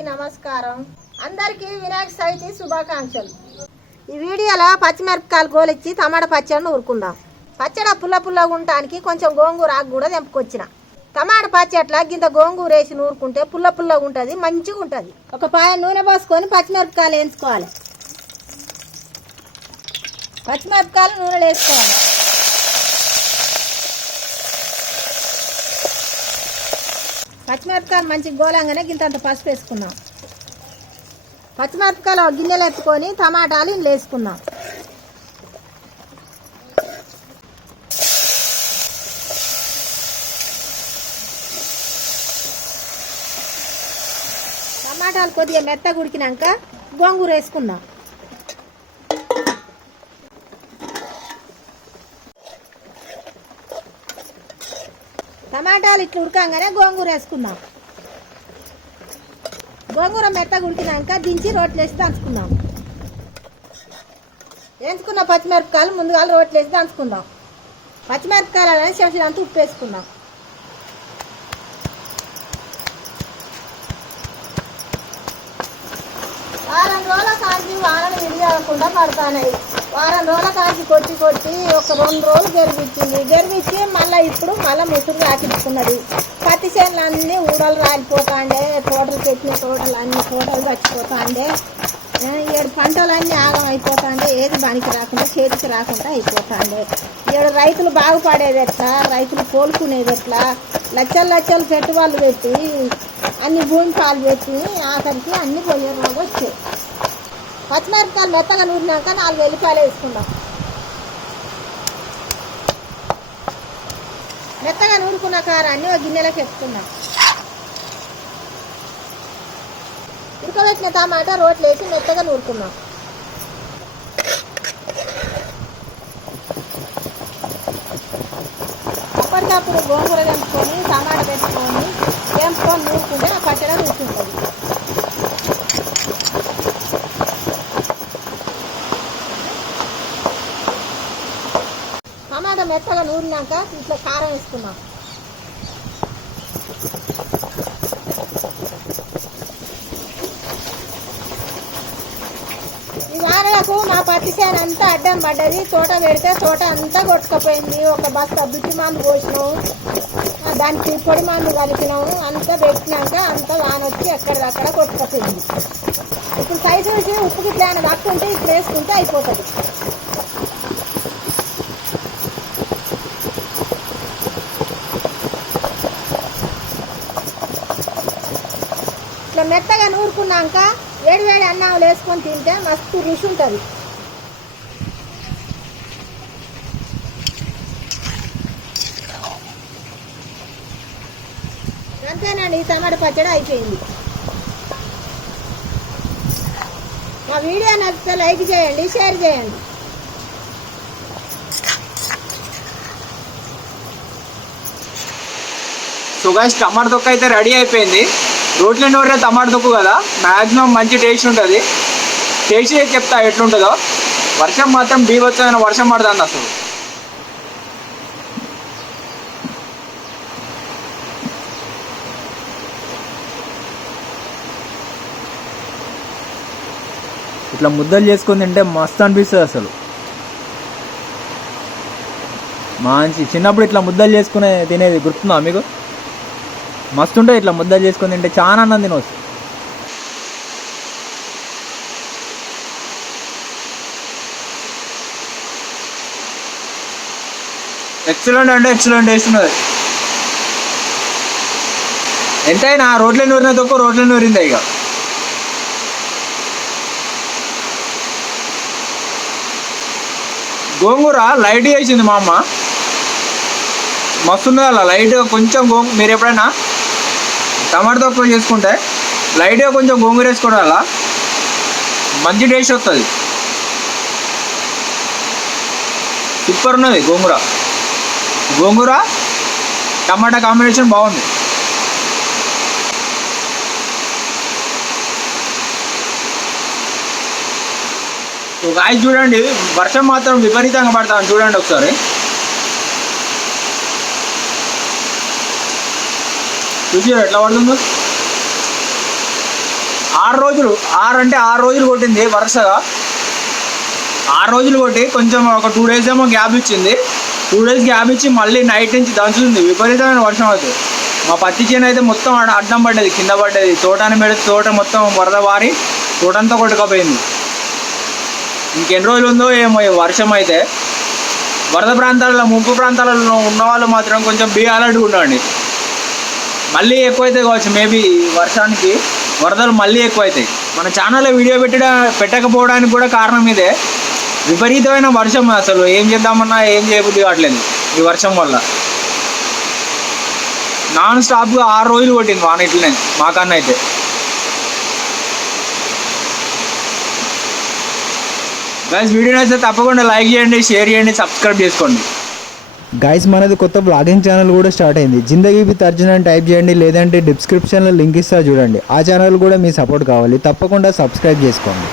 అందరికీ నమస్కారం. అందరికీ వినాయక చవితి శుభాకాంక్షలు. ఈ వీడియోలో పచ్చిమిరపకాయలు గోలిచ్చి టమాటా పచ్చడిని ఊరుకుందాం పచ్చడి పుల్ల పుల్లగా ఉండటానికి కొంచెం గోంగూర ఆకు కూడా తెంపుకొచ్చిన. టమాటా పచ్చట్ల గింత గోంగూర వేసి నూరుకుంటే పుల్ల పుల్లగా ఉంటుంది మంచిగా ఉంటుంది. ఒక పాయ నూనె పోసుకొని పచ్చిమిరపకాయలు వేయించుకోవాలి పచ్చిమిరపకాయలు నూనెలో వేసుకోవాలి. పచ్చిమిరపకాయలు మంచి గోలంగానే గింతంత పసుపు వేసుకున్నాం. పచ్చిమిరపకాయలు ఒక గిన్నెలు ఎత్తుకొని టమాటాలు ఇందులో వేసుకున్నాం. టమాటాలు కొద్దిగా మెత్తగా ఉడికినాక గోంగూర వేసుకుందాం టమాటాలు ఇట్లా ఉడకంగానే గోంగూర వేసుకుందాం. గోంగూర మెత్తగా ఉడికినాక దించి రోట్లు వేసి దంచుకుందాం. వేసుకున్న పచ్చిమిరపకాయలు ముందుగా రోట్లు వేసి దంచుకుందాం. పచ్చిమిరపకాయలు అనేది శేషం అంతా ఉప్పు వేసుకుందాం వారం రోజుల కాంచి వారం లేకుండా పడతానాయి వారం రోజుల కాచి కొట్టి కొట్టి ఒక రెండు రోజులు గెలిపించింది గెలిపించి మళ్ళీ ఇప్పుడు మళ్ళీ ముసురు రాకించుకున్నది పత్తి చేనులు అన్నీ ఊడలు రాలిపోతాండే తోటలు పెట్టిన తోటలు అన్ని తోటలు చచ్చిపోతాండే. ఏడు పంటలన్నీ ఆగం అయిపోతాండే. ఏది పనికి రాకుండా చేతికి రాకుండా అయిపోతాండే. ఏడు రైతులు బాగుపడేది ఎట్లా రైతులు కోలుకునేది ఎట్లా లక్షలు లక్షలు పెట్టుబడులు పెట్టి అన్ని భూమి పాలు పెట్టి ఆఖరికి అన్ని పోయే రోజు వచ్చాయి పచ్చిమిరపకాయలు మెత్తగా నూరినాక నాలుగు వెల్లిపాయలు వేసుకుందాం. మెత్తగా నూరుకున్న కారాన్ని ఒక గిన్నెలోకి ఎత్తుకుందాం ఉడకబెట్టిన టమాటా రోట్లు వేసి మెత్తగా నూరుకుందాం. అప్పటికప్పుడు గోంగూర తెంపుకొని టమాటా పెట్టుకొని వేంపుకొని నూరుకుంటే ఆ పచ్చడి నూరుకుంటుంది. బాగా నూరినాక ఇట్లా కారం వేసుకున్నాం. ఈ మా పత్తి చేను అంతా అడ్డం పడ్డది. తోట పెడితే తోట అంతా కొట్టుకపోయింది. ఒక బస్తా బుట్టి మందు పోసినాము దానికి పొడి మందు కలిపినాము అంతా పెట్టినాక అంతా వాన వచ్చి ఎక్కడిదక్కడ కొట్టుకపోయింది. ఇప్పుడు సైజు ఉప్పు ఉప్పుకి ప్లాన్ పక్కుంటే ఇప్పుడు వేసుకుంటే అయిపోతుంది. మెత్తగా నూరుకున్నాక వేడి వేడి అన్నం వేసుకొని తింటే మస్తు రుచి ఉంటుంది. అంతేనండి ఈ టమాటా పచ్చడి అయిపోయింది. మా వీడియో నచ్చితే లైక్ చేయండి షేర్ చేయండి. సో గాయస్ టమాటా తొక్క అయితే రెడీ అయిపోయింది. రోట్లో నూరే టమాటా తొక్కు కదా మ్యాక్సిమం మంచి టేస్ట్ ఉంటుంది. టేస్ట్ చేసి చెప్తా ఎట్లుంటుందో. వర్షం మాత్రం బీభత్సమైన వర్షం పడుతుంది అసలు. ఇట్లా ముద్దలు చేసుకొని తింటే మస్తు అనిపిస్తుంది అసలు. మంచి చిన్నప్పుడు ఇట్లా ముద్దలు చేసుకునే తినేది గుర్తుందా మీకు? మస్తు ఉంటుంది ఇట్లా ముద్దలు చేసుకొని తింటే చాలా అన్నం తినవచ్చు ఎక్సలెంట్ అంటే ఎక్సలెంట్ టేస్ట్ ఉన్నది. ఎంతైనా రోడ్ల నూరిన తక్కువ రోడ్ల నూరిందే ఇక. గోంగూర లైట్ వేసింది మా అమ్మ. మస్తున్నది అలా లైట్గా కొంచెం గోంగూర మీరు ఎప్పుడైనా టమాటా తక్కువ చేసుకుంటే లైట్గా కొంచెం గోంగూర వేసుకోవడం వల్ల మంచి టేస్ట్ వస్తుంది. సూపర్ ఉన్నది గోంగూర. గోంగూర టమాటా కాంబినేషన్ బాగుంది. సో గాయ చూడండి వర్షం మాత్రం విపరీతంగా పడతాను చూడండి ఒకసారి. చూసి ఎట్లా పడుతుందో ఆరు రోజులు ఆరు అంటే ఆరు రోజులు కొట్టింది వరుసగా. ఆరు రోజులు కొట్టి కొంచెం ఒక టూ డేస్ ఏమో గ్యాప్ ఇచ్చింది. టూ డేస్ గ్యాప్ ఇచ్చి మళ్ళీ నైట్ నుంచి దంచుతుంది. విపరీతమైన వర్షం అవుతుంది మా పత్తి చేను అయితే మొత్తం అడ్డం పడ్డది కింద పడ్డది. తోటని పెడితే తోట మొత్తం వరద వారి తోటంతా కొట్టుకపోయింది. ఇంకెన్ని రోజులు ఉందో ఏమో వర్షం అయితే. వరద ప్రాంతాలలో ముంపు ప్రాంతాలలో ఉన్న వాళ్ళు మాత్రం కొంచెం బీ అలర్ట్గా ఉండండి. మళ్ళీ ఎక్కువైతే కావచ్చు మేబీ వర్షానికి వరదలు మళ్ళీ ఎక్కువైతాయి. మన ఛానల్లో వీడియో పెట్టడ పెట్టకపోవడానికి కూడా కారణం ఇదే. విపరీతమైన వర్షం అసలు ఏం చేద్దామన్నా ఏం చేయబుద్ధి కావట్లేదు ఈ వర్షం వల్ల. నాన్ స్టాప్గా ఆరు రోజులు కొట్టింది వాన ఇట్లనే మాకన్నా అయితే. గైస్ వీడియో నచ్చితే తప్పకుండా లైక్ చేయండి షేర్ చేయండి సబ్స్క్రైబ్ చేసుకోండి. గైస్ మనది కొత్త బ్లాగింగ్ ఛానల్ కూడా స్టార్ట్ అయింది. జిందగీ విత్ అర్జున్ అని టైప్ చేయండి లేదంటే డిస్క్రిప్షన్లో లింక్ ఇస్తా చూడండి. ఆ ఛానల్ కూడా మీ సపోర్ట్ కావాలి. తప్పకుండా సబ్స్క్రైబ్ చేసుకోండి.